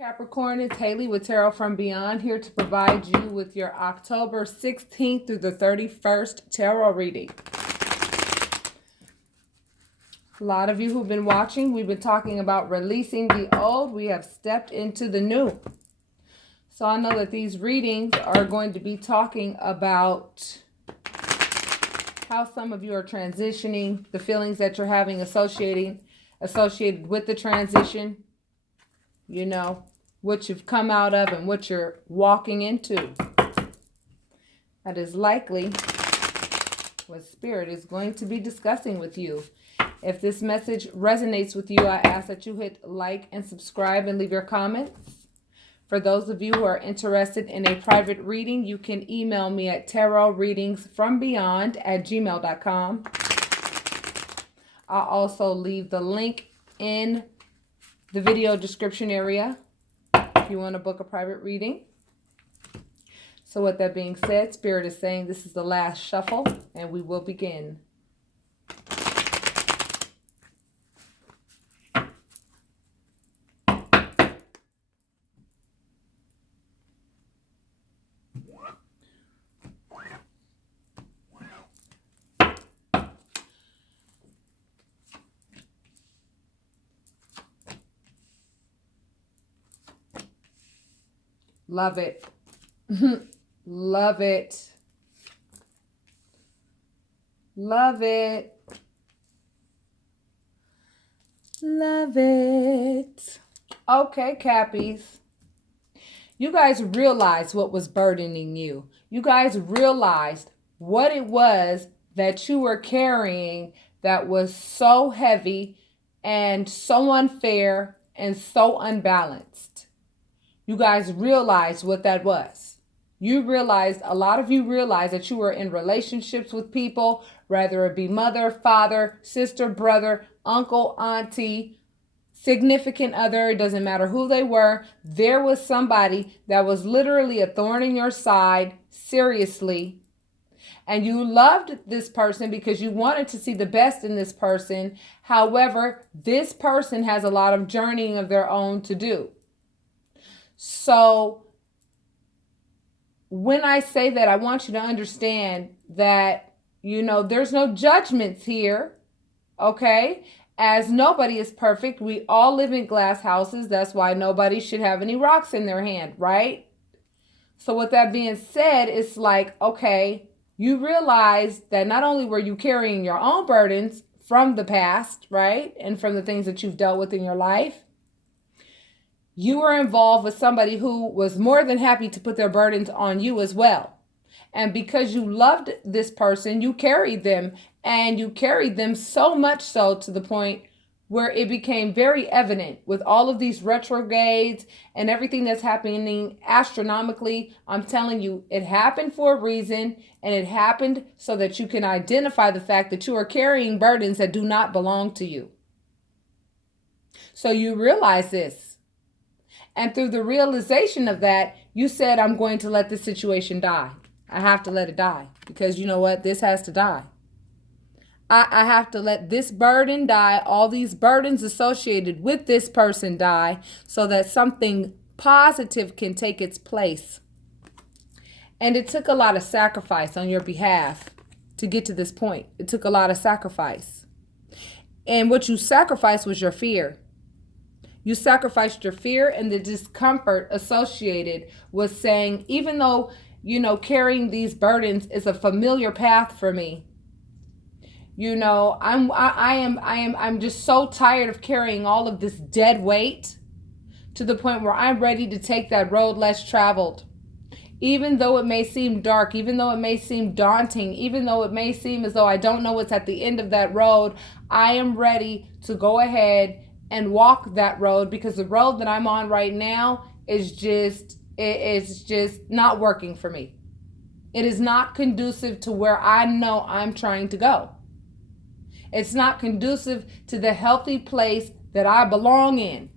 Capricorn, it's Haley with Tarot from Beyond, here to provide you with your October 16th through the 31st tarot reading. A lot of you who've been watching, we've been talking about releasing the old. We have stepped into the new. So I know that these readings are going to be talking about how some of you are transitioning, the feelings that you're having associated with the transition, you know, what you've come out of and what you're walking into. That is likely what Spirit is going to be discussing with you. If this message resonates with you, I ask that you hit like and subscribe and leave your comments. For those of you who are interested in a private reading, you can email me at tarotreadingsfrombeyond@gmail.com. I'll also leave the link in the video description area if you want to book a private reading. So with that being said, Spirit is saying this is the last shuffle and we will begin. Love it. Love it. Love it. Love it. Okay, Cappies. You guys realized what was burdening you. You guys realized what it was that you were carrying that was so heavy and so unfair and so unbalanced. You guys realized what that was. You realized, a lot of you realized that you were in relationships with people, whether it be mother, father, sister, brother, uncle, auntie, significant other, it doesn't matter who they were. There was somebody that was literally a thorn in your side, seriously. And you loved this person because you wanted to see the best in this person. However, this person has a lot of journeying of their own to do. So when I say that, I want you to understand that, you know, there's no judgments here, okay? As nobody is perfect. We all live in glass houses. That's why nobody should have any rocks in their hand, right? So with that being said, it's like, okay, you realize that not only were you carrying your own burdens from the past, right? And from the things that you've dealt with in your life, you were involved with somebody who was more than happy to put their burdens on you as well. And because you loved this person, you carried them, and you carried them so much so to the point where it became very evident with all of these retrogrades and everything that's happening astronomically. I'm telling you, it happened for a reason, and it happened so that you can identify the fact that you are carrying burdens that do not belong to you. So you realize this. And through the realization of that, you said, I'm going to let this situation die. I have to let it die because you know what? This has to die. I have to let this burden die, all these burdens associated with this person die so that something positive can take its place. And it took a lot of sacrifice on your behalf to get to this point. It took a lot of sacrifice. And what you sacrificed was your fear. You sacrificed your fear and the discomfort associated with saying, even though, you know, carrying these burdens is a familiar path for me. You know, I'm just so tired of carrying all of this dead weight to the point where I'm ready to take that road less traveled. Even though it may seem dark, even though it may seem daunting, even though it may seem as though I don't know what's at the end of that road, I am ready to go ahead and walk that road, because the road that I'm on right now is just not working for me. It is not conducive to where I know I'm trying to go. It's not conducive to the healthy place that I belong in.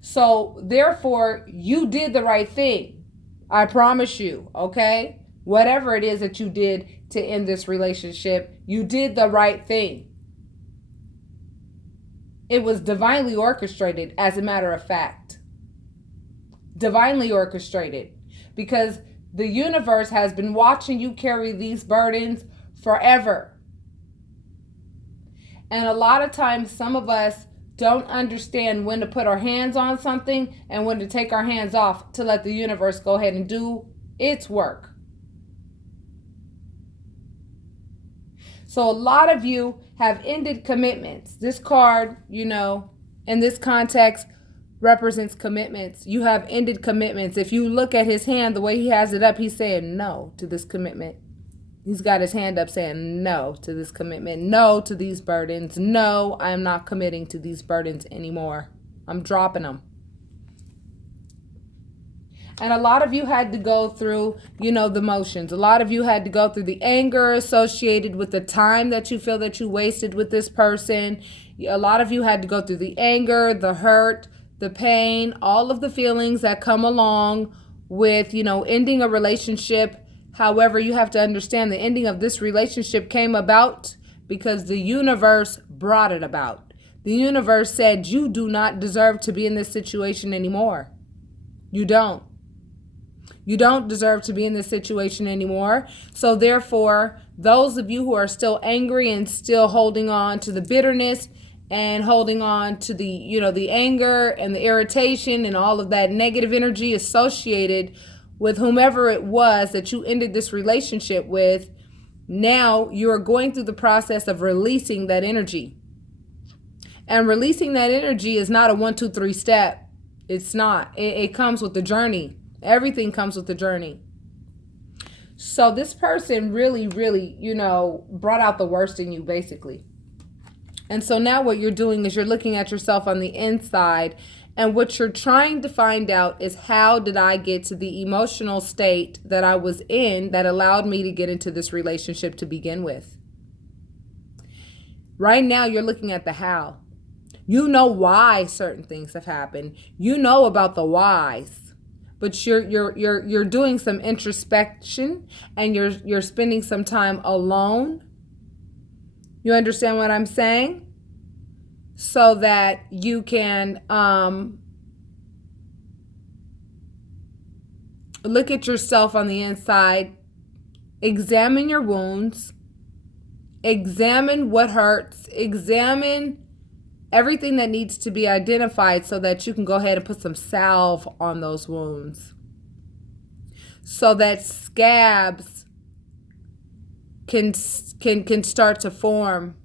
So therefore, you did the right thing. I promise you, okay? Whatever it is that you did to end this relationship, you did the right thing. It was divinely orchestrated, as a matter of fact. Divinely orchestrated. Because the universe has been watching you carry these burdens forever. And a lot of times, some of us don't understand when to put our hands on something and when to take our hands off to let the universe go ahead and do its work. So a lot of you have ended commitments. This card, in this context, represents commitments. You have ended commitments. If you look at his hand, the way he has it up, he's saying no to this commitment. He's got his hand up saying no to this commitment, no to these burdens. No, I am not committing to these burdens anymore. I'm dropping them. And a lot of you had to go through, the motions. A lot of you had to go through the anger associated with the time that you feel that you wasted with this person. A lot of you had to go through the anger, the hurt, the pain, all of the feelings that come along with, ending a relationship. However, you have to understand the ending of this relationship came about because the universe brought it about. The universe said, you do not deserve to be in this situation anymore. You don't. You don't deserve to be in this situation anymore. So therefore, those of you who are still angry and still holding on to the bitterness and holding on to the anger and the irritation and all of that negative energy associated with whomever it was that you ended this relationship with, now you're going through the process of releasing that energy. And releasing that energy is not a 1, 2, 3 step. It's not. It comes with the journey. Everything comes with the journey. So this person really, really, brought out the worst in you, basically. And so now what you're doing is you're looking at yourself on the inside, and what you're trying to find out is, how did I get to the emotional state that I was in that allowed me to get into this relationship to begin with? Right now, you're looking at the how. You know why certain things have happened. You know about the whys. But you're doing some introspection, and you're spending some time alone. You understand what I'm saying? So that you can look at yourself on the inside, examine your wounds, examine what hurts, examine everything that needs to be identified so that you can go ahead and put some salve on those wounds so that scabs can start to form,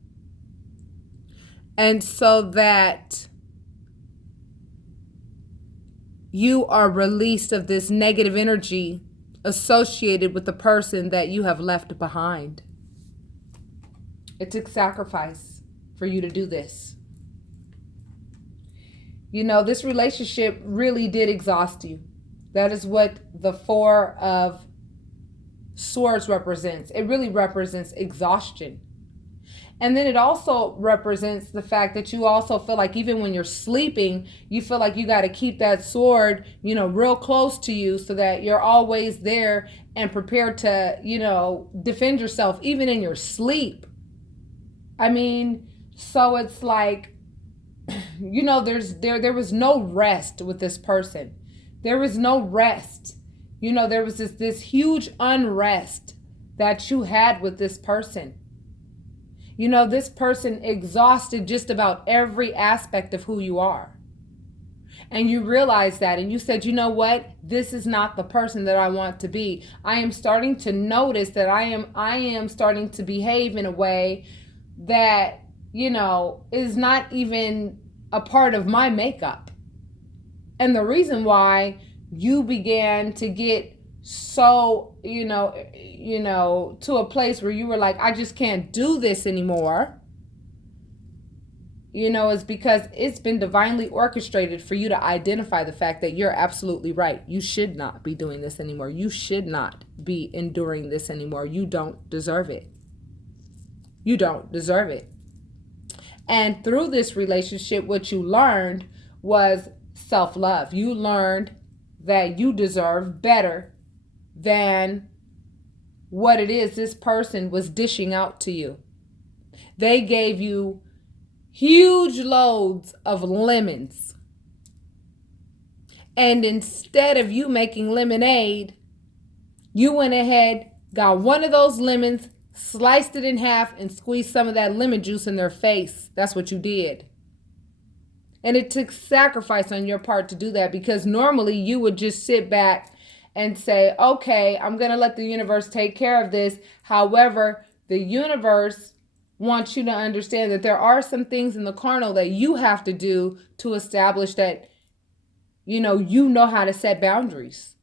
and so that you are released of this negative energy associated with the person that you have left behind. It took sacrifice for you to do this. This relationship really did exhaust you. That is what the 4 of Swords represents. It really represents exhaustion. And then it also represents the fact that you also feel like even when you're sleeping, you feel like you got to keep that sword, real close to you so that you're always there and prepared to, defend yourself even in your sleep. So it's like, there was no rest with this person. There was no rest. There was this huge unrest that you had with this person. This person exhausted just about every aspect of who you are. And you realized that, and you said, you know what? This is not the person that I want to be. I am starting to notice that I am starting to behave in a way that, is not even a part of my makeup. And the reason why you began to get so, to a place where you were like, I just can't do this anymore, is because it's been divinely orchestrated for you to identify the fact that you're absolutely right. You should not be doing this anymore. You should not be enduring this anymore. You don't deserve it. You don't deserve it. And through this relationship, what you learned was self-love. You learned that you deserve better than what it is this person was dishing out to you. They gave you huge loads of lemons. And instead of you making lemonade, you went ahead, got one of those lemons, sliced it in half, and squeezed some of that lemon juice in their face. That's what you did. And it took sacrifice on your part to do that, because normally you would just sit back and say, okay, I'm going to let the universe take care of this. However, the universe wants you to understand that there are some things in the carnal that you have to do to establish that, you know how to set boundaries.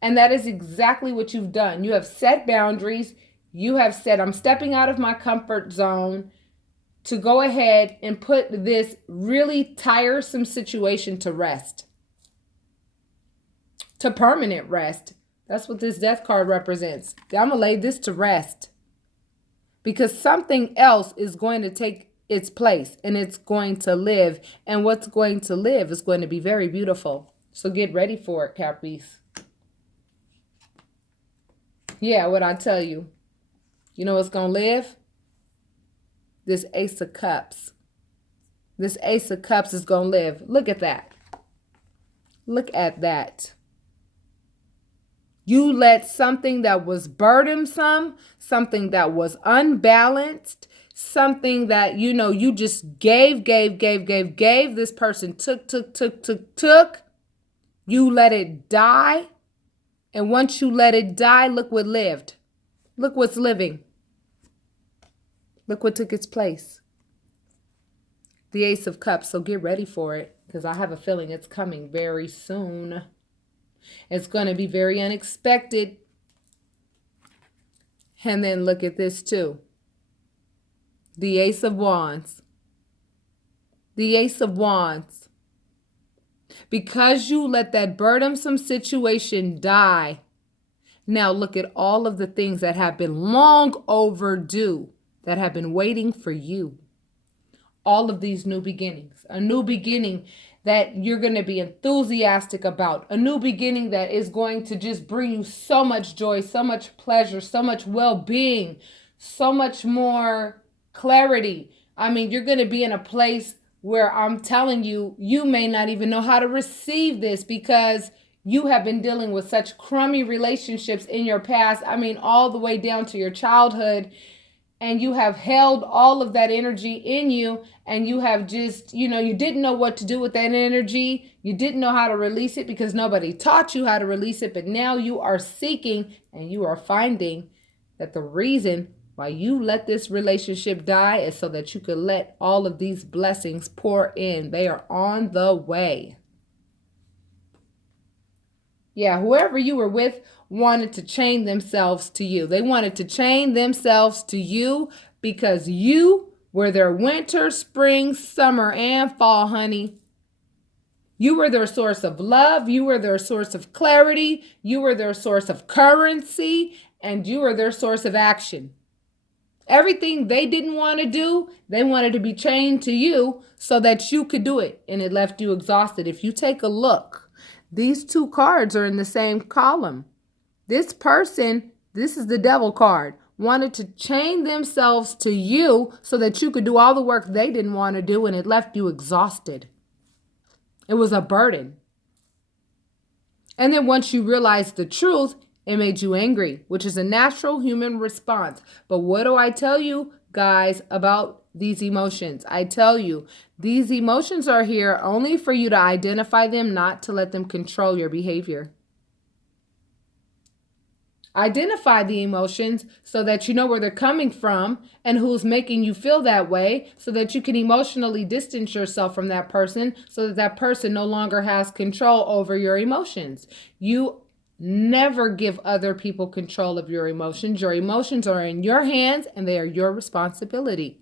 And that is exactly what you've done. You have set boundaries. You have said, I'm stepping out of my comfort zone to go ahead and put this really tiresome situation to rest. To permanent rest. That's what this death card represents. I'm going to lay this to rest. Because something else is going to take its place, and it's going to live. And what's going to live is going to be very beautiful. So get ready for it, Capris. Yeah, what I tell you. You know what's going to live? This Ace of Cups. This Ace of Cups is going to live. Look at that. Look at that. You let something that was burdensome, something that was unbalanced, something that, you just gave. This person took. You let it die. And once you let it die, look what lived. Look what's living. Look what took its place. The Ace of Cups. So get ready for it, because I have a feeling it's coming very soon. It's going to be very unexpected. And then look at this too. The Ace of Wands. The Ace of Wands. Because you let that burdensome situation die. Now look at all of the things that have been long overdue, that have been waiting for you. All of these new beginnings. A new beginning that you're going to be enthusiastic about. A new beginning that is going to just bring you so much joy, so much pleasure, so much well-being, so much more clarity. I mean, you're going to be in a place where I'm telling you, you may not even know how to receive this, because you have been dealing with such crummy relationships in your past. I mean, all the way down to your childhood. And you have held all of that energy in you, and you have just, you didn't know what to do with that energy. You didn't know how to release it because nobody taught you how to release it. But now you are seeking, and you are finding that the reason why you let this relationship die is so that you could let all of these blessings pour in. They are on the way. Yeah, whoever you were with wanted to chain themselves to you. They wanted to chain themselves to you because you were their winter, spring, summer, and fall, honey. You were their source of love. You were their source of clarity. You were their source of currency. And you were their source of action. Everything they didn't want to do, they wanted to be chained to you so that you could do it. And it left you exhausted. If you take a look, these two cards are in the same column. This person, this is the Devil card, wanted to chain themselves to you so that you could do all the work they didn't want to do, and it left you exhausted. It was a burden. And then once you realized the truth, it made you angry, which is a natural human response. But what do I tell you, guys, about these emotions? I tell you, these emotions are here only for you to identify them, not to let them control your behavior. Identify the emotions so that you know where they're coming from and who's making you feel that way, so that you can emotionally distance yourself from that person, so that that person no longer has control over your emotions. You never give other people control of your emotions. Your emotions are in your hands, and they are your responsibility.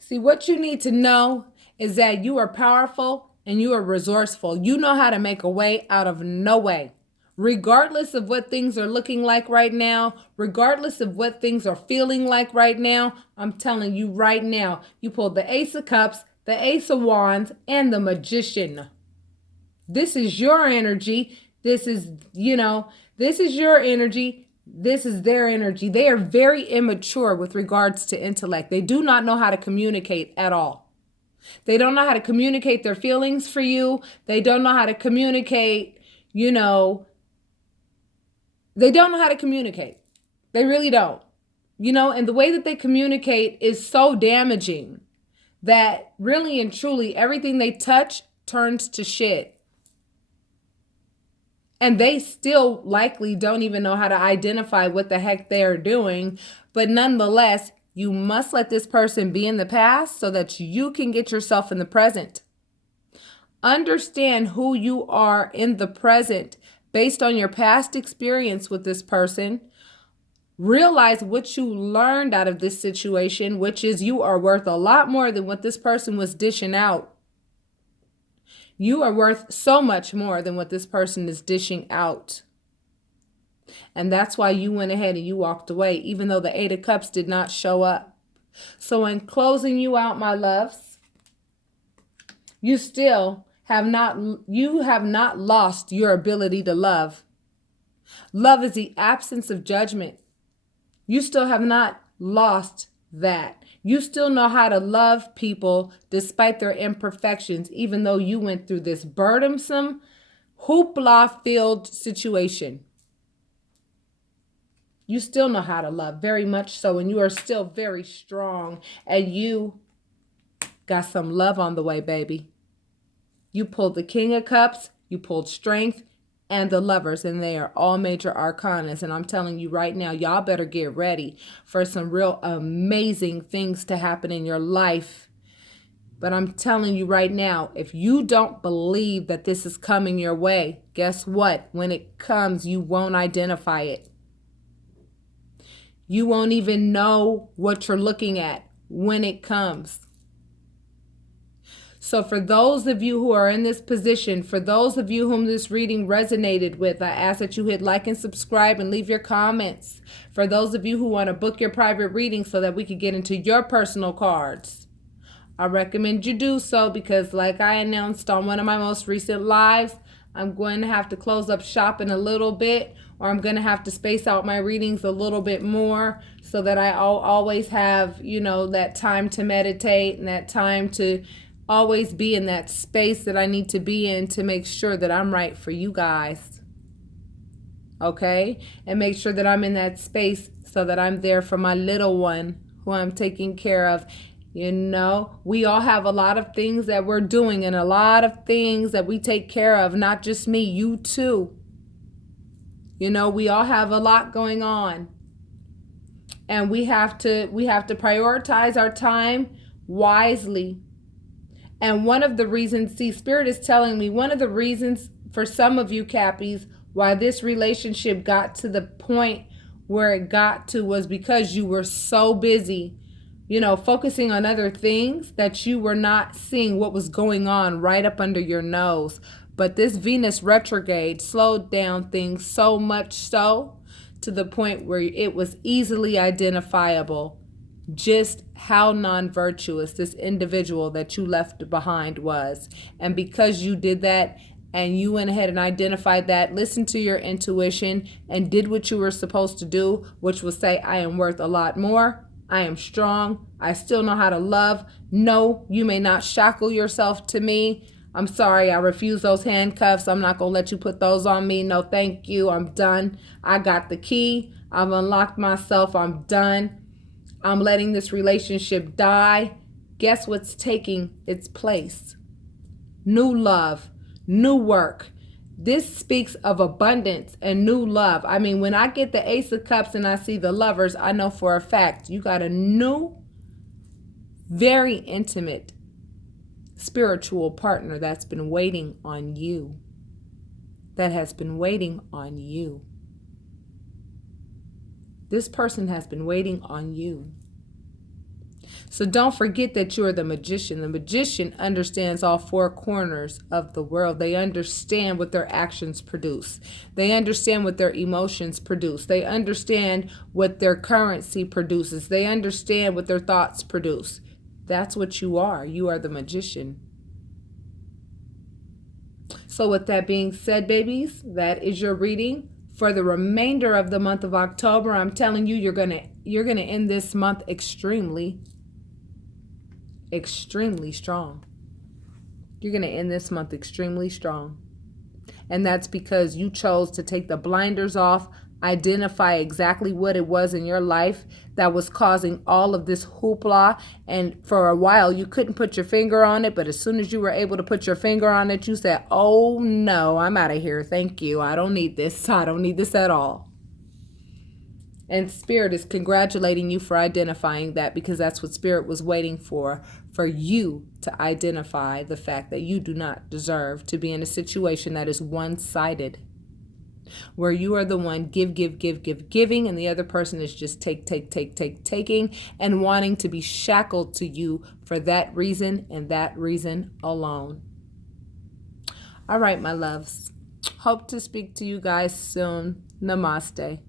See, what you need to know is that you are powerful and you are resourceful. You know how to make a way out of no way. Regardless of what things are looking like right now, regardless of what things are feeling like right now, I'm telling you right now, you pulled the Ace of Cups, the Ace of Wands, and the Magician. This is your energy. This is, this is your energy. This is their energy. They are very immature with regards to intellect. They do not know how to communicate at all. They don't know how to communicate their feelings for you. They don't know how to communicate, they don't know how to communicate. They really don't. And the way that they communicate is so damaging that really and truly everything they touch turns to shit. And they still likely don't even know how to identify what the heck they are doing. But nonetheless, you must let this person be in the past so that you can get yourself in the present. Understand who you are in the present based on your past experience with this person. Realize what you learned out of this situation, which is you are worth a lot more than what this person was dishing out. You are worth so much more than what this person is dishing out. And that's why you went ahead and you walked away, even though the 8 of Cups did not show up. So in closing you out, my loves, you have not lost your ability to love. Love is the absence of judgment. You still have not lost that. You still know how to love people despite their imperfections, even though you went through this burdensome, hoopla-filled situation. You still know how to love, very much so, and you are still very strong, and you got some love on the way, baby. You pulled the King of Cups, you pulled Strength, and the Lovers, and they are all major arcanas. And I'm telling you right now, y'all better get ready for some real amazing things to happen in your life. But I'm telling you right now, if you don't believe that this is coming your way, guess what? When it comes, you won't identify it. You won't even know what you're looking at when it comes. So for those of you who are in this position, for those of you whom this reading resonated with, I ask that you hit like and subscribe and leave your comments. For those of you who want to book your private reading so that we can get into your personal cards, I recommend you do so because like I announced on one of my most recent lives, I'm going to have to close up shop in a little bit, or I'm going to have to space out my readings a little bit more so that I always have, that time to meditate and that time to always be in that space that I need to be in to make sure that I'm right for you guys. Okay? And make sure that I'm in that space so that I'm there for my little one who I'm taking care of. We all have a lot of things that we're doing and a lot of things that we take care of. Not just me, you too. We all have a lot going on. And we have to prioritize our time wisely. And one of the reasons, Spirit is telling me, one of the reasons for some of you Cappies, why this relationship got to the point where it got to was because you were so busy, focusing on other things that you were not seeing what was going on right up under your nose. But this Venus retrograde slowed down things so much so to the point where it was easily identifiable just how non-virtuous this individual that you left behind was. And because you did that and you went ahead and identified that, listened to your intuition and did what you were supposed to do, which was say, I am worth a lot more. I am strong. I still know how to love. No, you may not shackle yourself to me. I'm sorry, I refuse those handcuffs. I'm not going to let you put those on me. No, thank you. I'm done. I got the key. I've unlocked myself. I'm done. I'm letting this relationship die. Guess what's taking its place? New love, new work. This speaks of abundance and new love. I mean, when I get the Ace of Cups and I see the Lovers, I know for a fact you got a new, very intimate, spiritual partner that's been waiting on you. That has been waiting on you. This person has been waiting on you. So don't forget that you're the magician. The magician understands all four corners of the world. They understand what their actions produce. They understand what their emotions produce. They understand what their currency produces. They understand what their thoughts produce. That's what you are. You are the magician. So with that being said, babies, that is your reading for the remainder of the month of October. I'm telling you, you're gonna end this month extremely strong. You're gonna end this month extremely strong. And that's because you chose to take the blinders off, identify exactly what it was in your life that was causing all of this hoopla. And for a while, you couldn't put your finger on it. But as soon as you were able to put your finger on it, you said, oh no, I'm out of here. Thank you. I don't need this. I don't need this at all. And Spirit is congratulating you for identifying that, because that's what Spirit was waiting for you to identify the fact that you do not deserve to be in a situation that is one-sided, where you are the one giving, and the other person is just taking, and wanting to be shackled to you for that reason and that reason alone. All right, my loves. Hope to speak to you guys soon. Namaste.